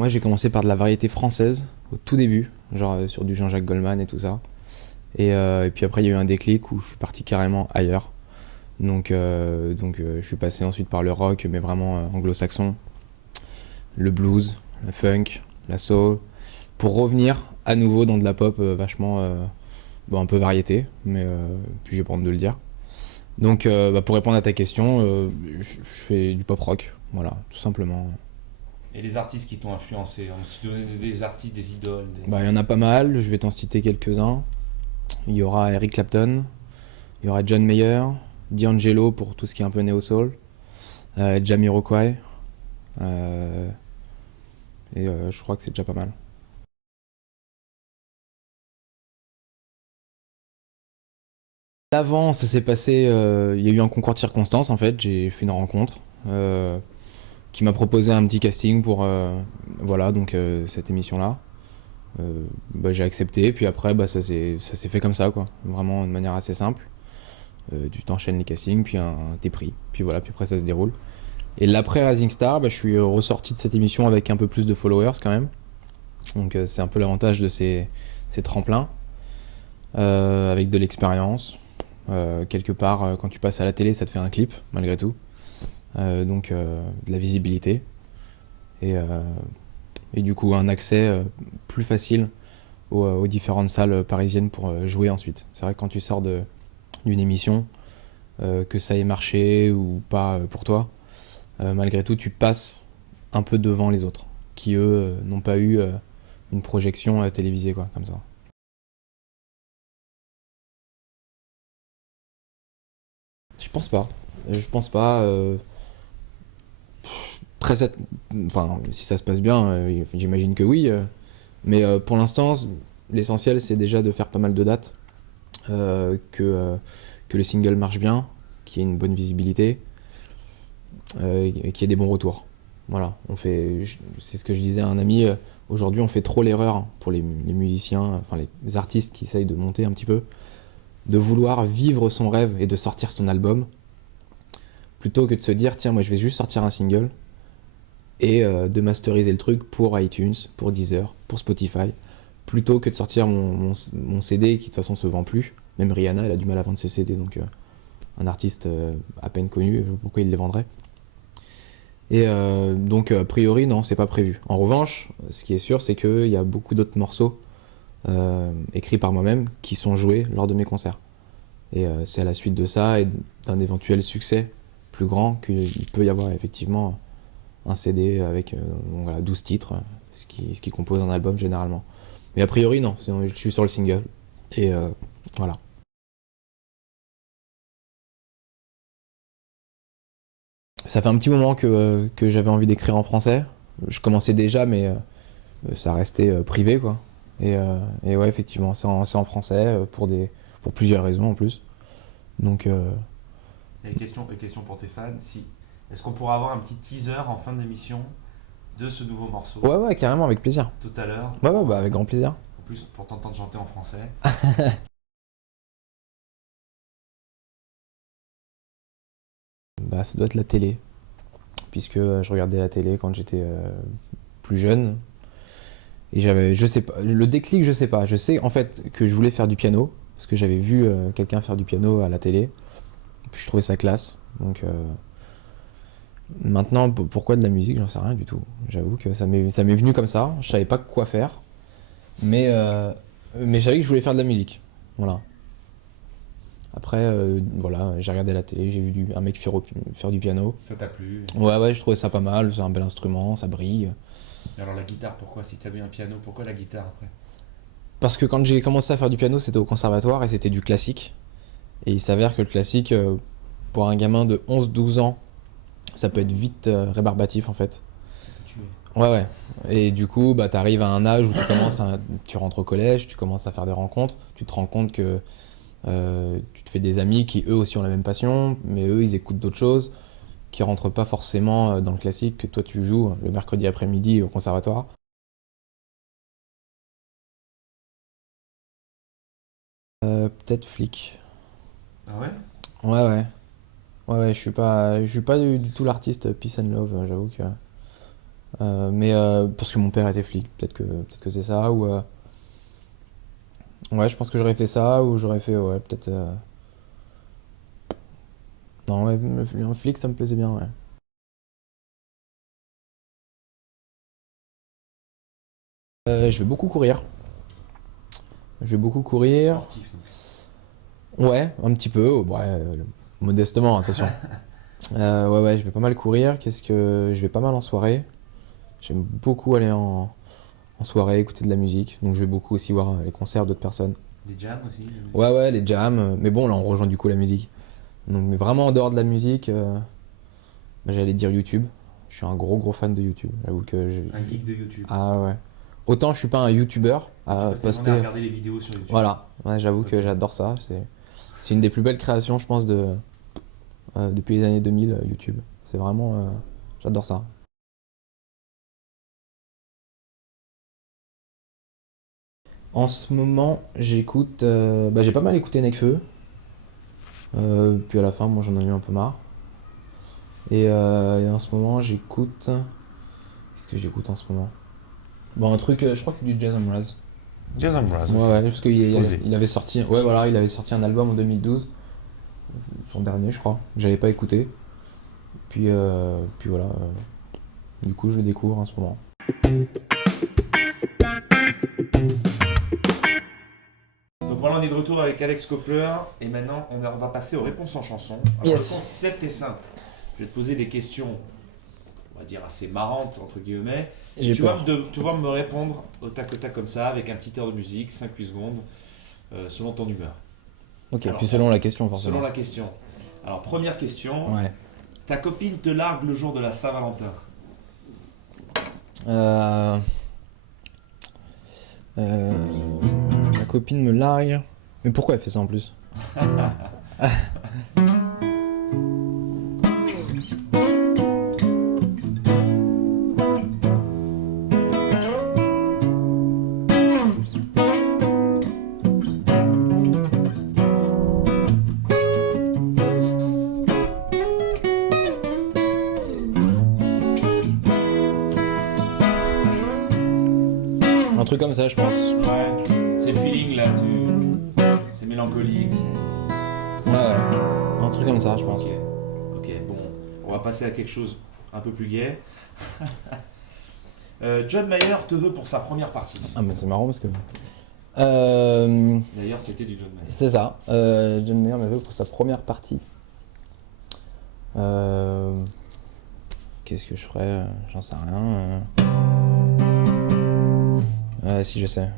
Moi, j'ai commencé par de la variété française au tout début, genre sur du Jean-Jacques Goldman et tout ça. Et puis après, il y a eu un déclic où je suis parti carrément ailleurs. Je suis passé ensuite par le rock, mais vraiment anglo-saxon, le blues, la funk, la soul, pour revenir à nouveau dans de la pop vachement, bon, un peu variété, mais puis j'ai pas honte de le dire. Pour répondre à ta question, je fais du pop rock, voilà, tout simplement. Et les artistes qui t'ont influencé, on se donne des artistes, des idoles. Bah, il y en a pas mal, je vais t'en citer quelques-uns. Il y aura Eric Clapton, il y aura John Mayer, D'Angelo pour tout ce qui est un peu néo-soul, Jamiroquai, euh, je crois que c'est déjà pas mal. Avant, ça s'est passé, il y a eu un concours de circonstances en fait, j'ai fait une rencontre qui m'a proposé un petit casting pour voilà, cette émission-là. J'ai accepté, puis après ça s'est fait comme ça quoi, vraiment de manière assez simple. Tu t'enchaînes les castings, puis t'es pris, puis voilà, puis après ça se déroule. Et l'après Rising Star, je suis ressorti de cette émission avec un peu plus de followers quand même. Donc c'est un peu l'avantage de ces tremplins, avec de l'expérience. Quelque part, quand tu passes à la télé, ça te fait un clip, malgré tout. De la visibilité. Et, euh, et du coup, un accès plus facile aux différentes salles parisiennes pour jouer ensuite. C'est vrai que quand tu sors d'une émission, que ça ait marché ou pas pour toi, malgré tout, tu passes un peu devant les autres, qui eux n'ont pas eu une projection télévisée, quoi, comme ça. Je pense pas. Je pense pas. Très, enfin, si ça se passe bien, j'imagine que oui. Mais pour l'instant, l'essentiel, c'est déjà de faire pas mal de dates, que le single marche bien, qu'il y ait une bonne visibilité, et qu'il y ait des bons retours. Voilà, c'est ce que je disais à un ami. Aujourd'hui, on fait trop l'erreur pour les musiciens, enfin les artistes qui essayent de monter un petit peu, de vouloir vivre son rêve et de sortir son album, plutôt que de se dire tiens, moi je vais juste sortir un single et de masteriser le truc pour iTunes, pour Deezer, pour Spotify, plutôt que de sortir mon CD qui de toute façon se vend plus. Même Rihanna, elle a du mal à vendre ses CD, donc un artiste à peine connu, pourquoi il les vendrait? A priori, non, c'est pas prévu. En revanche, ce qui est sûr, c'est qu'il y a beaucoup d'autres morceaux écrits par moi-même qui sont joués lors de mes concerts. Et c'est à la suite de ça et d'un éventuel succès plus grand qu'il peut y avoir effectivement un CD avec voilà, 12 titres, ce qui compose un album généralement. Mais a priori, non, je suis sur le single. Et voilà. Ça fait un petit moment que j'avais envie d'écrire en français. Je commençais déjà, mais ça restait privé, quoi. Et ouais, effectivement, c'est en français pour plusieurs raisons en plus. Donc, Les questions pour tes fans, si. Est-ce qu'on pourra avoir un petit teaser en fin d'émission de ce nouveau morceau ouais, ouais, carrément, avec plaisir. tout à l'heure Ouais, ouais, bah, avec grand plaisir. en plus pour t'entendre chanter en français. Bah, ça doit être la télé, puisque je regardais la télé quand j'étais plus jeune. Et je sais pas, le déclic, je sais pas. Je sais en fait que je voulais faire du piano, parce que j'avais vu quelqu'un faire du piano à la télé. Puis je trouvais ça classe. Maintenant, pourquoi de la musique, j'en sais rien du tout. J'avoue que ça m'est venu comme ça. Je savais pas quoi faire, mais, euh, mais je savais que je voulais faire de la musique. Voilà. Après, voilà, j'ai regardé la télé, j'ai vu un mec faire du piano. Ça t'a plu? Ouais, ouais, je trouvais ça pas mal. C'est un bel instrument, ça brille. Et alors la guitare, pourquoi? Si t'avais un piano, pourquoi la guitare après? Parce que quand j'ai commencé à faire du piano, c'était au conservatoire et c'était du classique. Et il s'avère que le classique, pour un gamin de 11-12 ans, ça peut être vite rébarbatif en fait. Ça peut tuer. Ouais, ouais. Et du coup, bah, t'arrives à un âge où tu rentres au collège, tu commences à faire des rencontres, tu te rends compte que tu te fais des amis qui eux aussi ont la même passion, mais eux ils écoutent d'autres choses, qui rentrent pas forcément dans le classique que toi tu joues le mercredi après-midi au conservatoire. Peut-être Flick. Ah ouais? Ouais, ouais. Ouais, ouais, je suis pas du tout l'artiste Peace and Love, j'avoue que. Mais parce que mon père était flic, peut-être que c'est ça. Ou ouais, je pense que j'aurais fait ça, ou j'aurais fait, ouais, peut-être. Non, ouais, un flic, ça me plaisait bien, ouais. Je vais beaucoup courir. Je vais beaucoup courir. Sportif, donc. Ouais, un petit peu. Ouais, modestement, attention. Ouais, je vais pas mal courir. Je vais pas mal en soirée. J'aime beaucoup aller en soirée, écouter de la musique. Donc je vais beaucoup aussi voir les concerts d'autres personnes. Des jams aussi. Ouais, les jams. Mais bon, là, on rejoint du coup la musique. Donc, mais vraiment en dehors de la musique, bah, j'allais dire YouTube. Je suis un gros fan de YouTube. J'avoue que Un geek de YouTube. Ah ouais. Autant je suis pas un YouTuber à Tu passes tes journées à poster. regarder les vidéos sur YouTube. Voilà. Ouais, j'avoue Ok. que j'adore ça. C'est une des plus belles créations, je pense, depuis les années 2000, YouTube. C'est vraiment. J'adore ça. En ce moment, j'écoute. Bah, j'ai pas mal écouté Nekfeu. Puis à la fin, moi j'en ai eu un peu marre. Et en ce moment, j'écoute. Qu'est-ce que j'écoute en ce moment? Bon, un truc, je crois que c'est du Jason Mraz. Jason Mraz. Ouais, parce qu'il Posé. il avait sorti. Ouais, voilà, il avait sorti un album en 2012. Son dernier, je crois, que j'avais pas écouté. Puis voilà. Du coup, je le découvre en ce moment. Donc voilà, on est de retour avec Alex Koppler. Et maintenant, on va passer aux réponses en chanson. Alors, Yes. le concept est simple. Je vais te poser des questions, on va dire assez marrantes, entre guillemets. J'ai peur. Tu vas me répondre au tac comme ça, avec un petit air de musique, 5-8 secondes, selon ton humeur. Ok, Alors, puis selon la question, forcément. Selon la question. Alors, première question. Ouais. Ta copine te largue le jour de la Saint-Valentin. Ma copine me largue. Mais pourquoi elle fait ça en plus? Un truc comme ça, je pense. Ouais, c'est le feeling là, c'est mélancolique, c'est... Ouais, un truc comme ça, je pense. Ok, bon, on va passer à quelque chose un peu plus gai. John Mayer te veut pour sa première partie. Ah, mais c'est marrant parce que. D'ailleurs, c'était du John Mayer. C'est ça. John Mayer m'avait pour sa première partie. Qu'est-ce que je ferais? J'en sais rien. Si, je sais.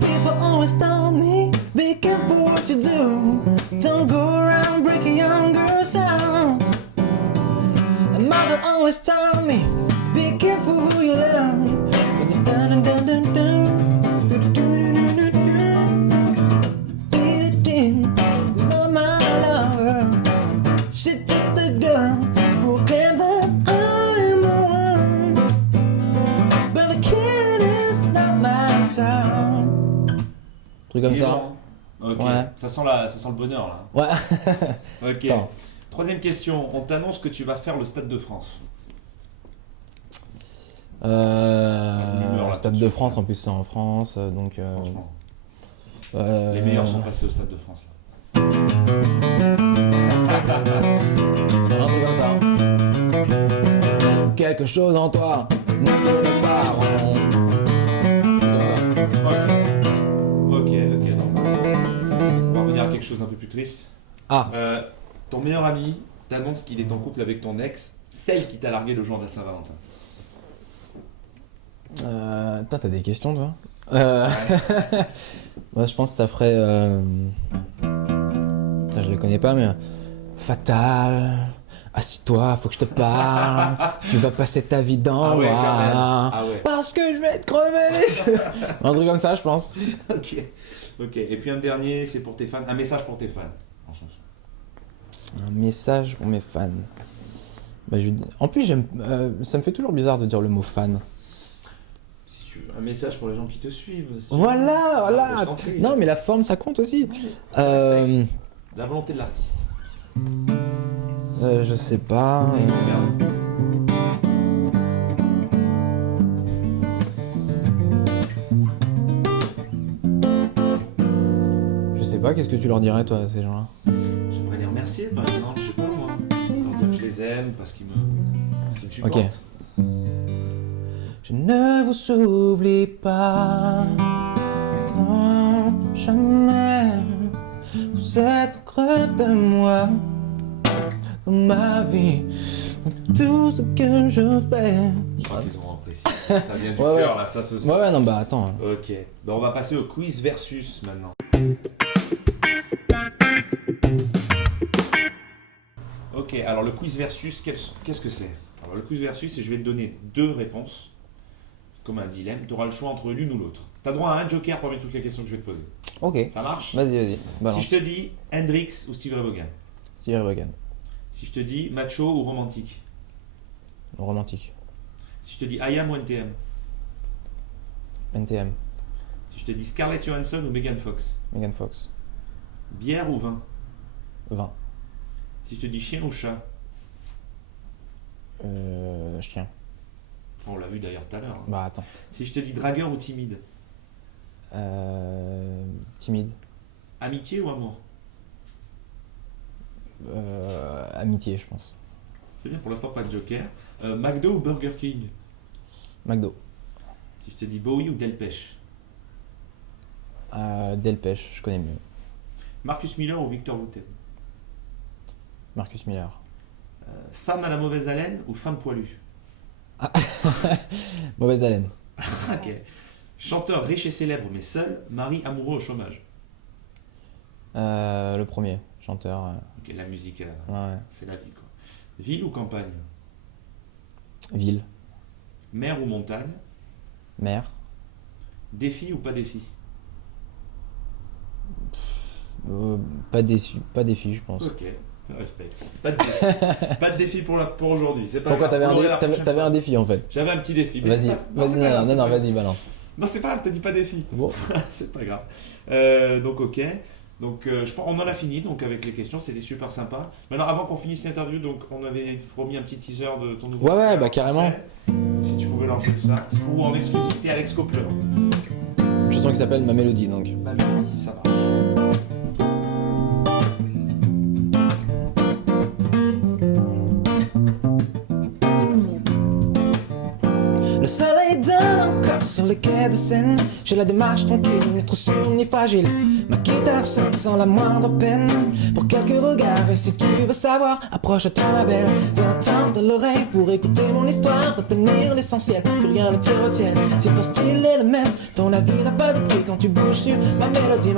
People always tell me, be careful what you do. Don't go around breaking young girls' hearts. And mother always tell me, be careful who you love. Dun, dun, dun, dun, dun. Du, du, du, du, du, du. Ding, ding. Not my lover. She's just a girl who claims that I'm the one. But the kid is not my son. Truc comme ça. Ok, Ouais. ça sent le bonheur là. Ouais. Ok. Attends. Troisième question, on t'annonce que tu vas faire le Stade de France. L'humeur, là, Stade tout de de suite, France, là. en plus c'est en France, donc. Franchement, euh, les meilleurs sont passés au Stade de France. Là. Un truc comme ça. Quelque chose en toi ne tourne pas rond. Un truc comme ça. Ok, non. On va revenir à quelque chose d'un peu plus triste. Ah, Ton meilleur ami t'annonce qu'il est en couple avec ton ex, celle qui t'a largué le jour de la Saint-Valentin. toi t'as des questions toi? Ouais. Moi je pense que ça ferait. Putain, je le connais pas, mais. Fatal. Assis-toi, faut que je te parle. Tu vas passer ta vie dans Ah ouais, moi. quand même. Ah ouais. Parce que je vais te crever les yeux. Un truc comme ça, je pense. Ok. Et puis un dernier, c'est pour tes fans. Un message pour tes fans en chanson. Un message pour mes fans. Bah, en plus, ça me fait toujours bizarre de dire le mot fan. Si un message pour les gens qui te suivent. Voilà, voilà. Je t'en prie. Non, mais la forme, ça compte aussi. Respecte. La volonté de l'artiste. Je sais pas. Regarde. Je sais pas, qu'est-ce que tu leur dirais, toi, à ces gens-là? J'aimerais les remercier, par exemple, je sais pas moi. Leur dire que je les aime parce qu'ils me supportent. Ok. Je ne vous oublie pas, non, jamais. Vous êtes creux de moi, dans ma vie, dans tout ce que je fais. Je crois qu'ils ont apprécié. Ça vient du Ouais, cœur, ouais. là, ça se sent. Ouais, non, bah attends. Ok. Bah, on va passer au quiz versus maintenant. Ok, alors le quiz versus, qu'est-ce que c'est? Alors le quiz versus, c'est je vais te donner 2 réponses, comme un dilemme. Tu auras le choix entre l'une ou l'autre. Tu as droit à un joker parmi toutes les questions que je vais te poser. Ok, Ça marche? vas-y, balance. Si je te dis Hendrix ou Steve Ray Vaughan? Steve Ray Vaughan, Si je te dis macho ou romantique? romantique. Si je te dis IAM ou NTM? NTM, Si je te dis Scarlett Johansson ou Megan Fox? Megan Fox, Bière ou vin? 20. Si je te dis chien ou chat? Chien. On l'a vu d'ailleurs tout à l'heure. Hein. Bah attends. Si je te dis dragueur ou timide? Timide. Amitié ou amour? Amitié, je pense. C'est bien, pour l'instant pas de joker. McDo ou Burger King? McDo. Si je te dis Bowie ou Delpech? Delpech, je connais mieux. Marcus Miller ou Victor Wooten? Marcus Miller. Femme à la mauvaise haleine ou femme poilue? Mauvaise haleine. Ok. Chanteur riche et célèbre mais seul, mari amoureux au chômage? Le premier, chanteur. Ok, la musique, Ouais. c'est la vie quoi. Ville ou campagne? Ville. Mer ou montagne? Mer. Défi ou pas défi? Pas défi, je pense. Ok, respect. Pas de défi. Pas de défi pour aujourd'hui. C'est pas Pourquoi grave. t'avais On aurait la prochaine t'avais fois. un défi en fait? J'avais un petit défi. mais Vas-y, c'est pas- vas-y, c'est pas grave, c'est non, pas grave. vas-y, balance. Non, c'est pas grave, t'as dit pas défi. Bon. C'est pas grave. Donc, ok. Donc, je pense, on en a fini donc, avec les questions. C'était super sympa. Maintenant, avant qu'on finisse l'interview, donc, on avait promis un petit teaser de ton nouveau Ouais, single bah, en carrément. français. Si tu pouvais leur jouer ça. Ou en exclusivité, Alex Copler. Une chanson qui s'appelle Ma Mélodie donc. Ma mélodie, ça marche. Le soleil donne encore sur les quais de Seine. J'ai la démarche tranquille, ni trop sûre ni fragile. Ma guitare sonne sans la moindre peine. Pour quelques regards, et si tu veux savoir, approche-toi ma belle. Viens tendre l'oreille pour écouter mon histoire. Retenir l'essentiel, que rien ne te retienne. Si ton style est le même, ton avis n'a pas de prix. Quand tu bouges sur ma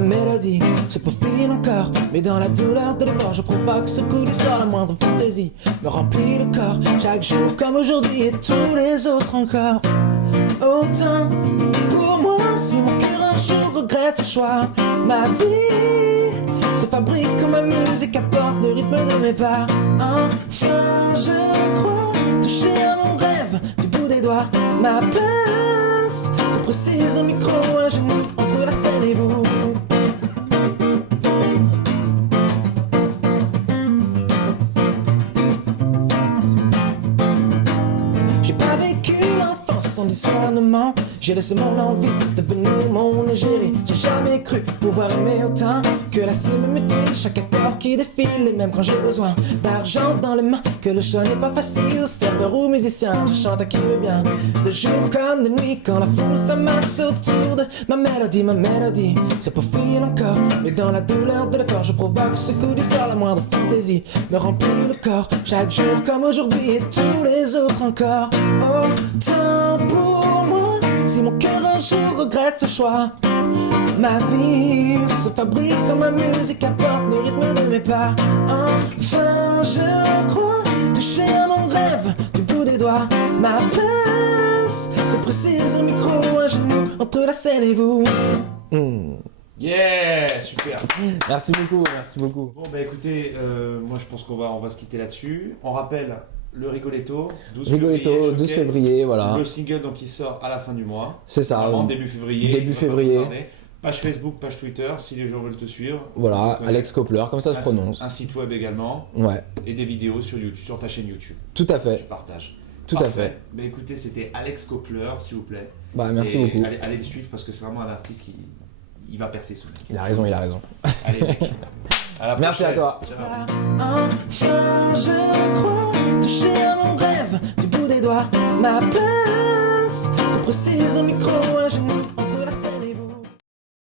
mélodie se peaufine encore. Mais dans la douleur de l'effort, je provoque ce coup d'histoire. La moindre fantaisie me remplit le corps. Chaque jour comme aujourd'hui et tous les autres encore. Autant pour moi si mon cœur un jour regrette ce choix. Ma vie se fabrique comme ma musique apporte le rythme de mes pas. Enfin je crois toucher à mon rêve du bout des doigts. Ma place se précise au micro, un genou entre la scène et vous. J'ai pas vécu l'enfance sans discernement. J'ai laissé mon envie devenir mon égérie. J'ai jamais cru pouvoir aimer autant que la cime me mutile. Chaque accord qui défile, et même quand j'ai besoin d'argent dans les mains, que le choix n'est pas facile. Serveur ou musicien, je chante à qui veut bien. De jour comme de nuit, quand la foule s'amasse autour de ma mélodie se peaufine encore. Mais dans la douleur de l'effort, je provoque ce coup d'histoire. La moindre fantaisie me remplit le corps. Chaque jour comme aujourd'hui et tous les autres encore. Autant pour moi, si mon cœur un jour regrette ce choix. Ma vie se fabrique comme ma musique apporte le rythme de mes pas. Enfin je crois toucher à mon rêve du bout des doigts. Ma place se précise au micro, un genou entre la scène et vous. Yeah, super. Merci beaucoup, merci beaucoup. Bon bah écoutez, moi je pense qu'on va se quitter là-dessus. On rappelle le Rigoletto, 12 Rigoletto, février, 12 showcase. février, voilà. Le single donc il sort à la fin du mois. C'est ça. Vraiment, début février. Début il va pas février. trop tarder. Page Facebook, page Twitter, si les gens veulent te suivre. Voilà, Donc, Alex Kopler, comme ça se prononce. Un site web également. Ouais, Et des vidéos sur YouTube, sur ta chaîne YouTube. tout à Tu fait. partages. Tout à Parfait. fait. Bah écoutez, c'était Alex Kopler, s'il vous plaît. Bah, merci Et beaucoup. allez le suivre parce que c'est vraiment un artiste qui il va percer ce mec. Il a raison, il a raison. Allez mec. À la Merci à prochaine. toi. Ciao. Enfin, je crois toucher à mon rêve du bout des doigts. Ma place se précise au micro, un génie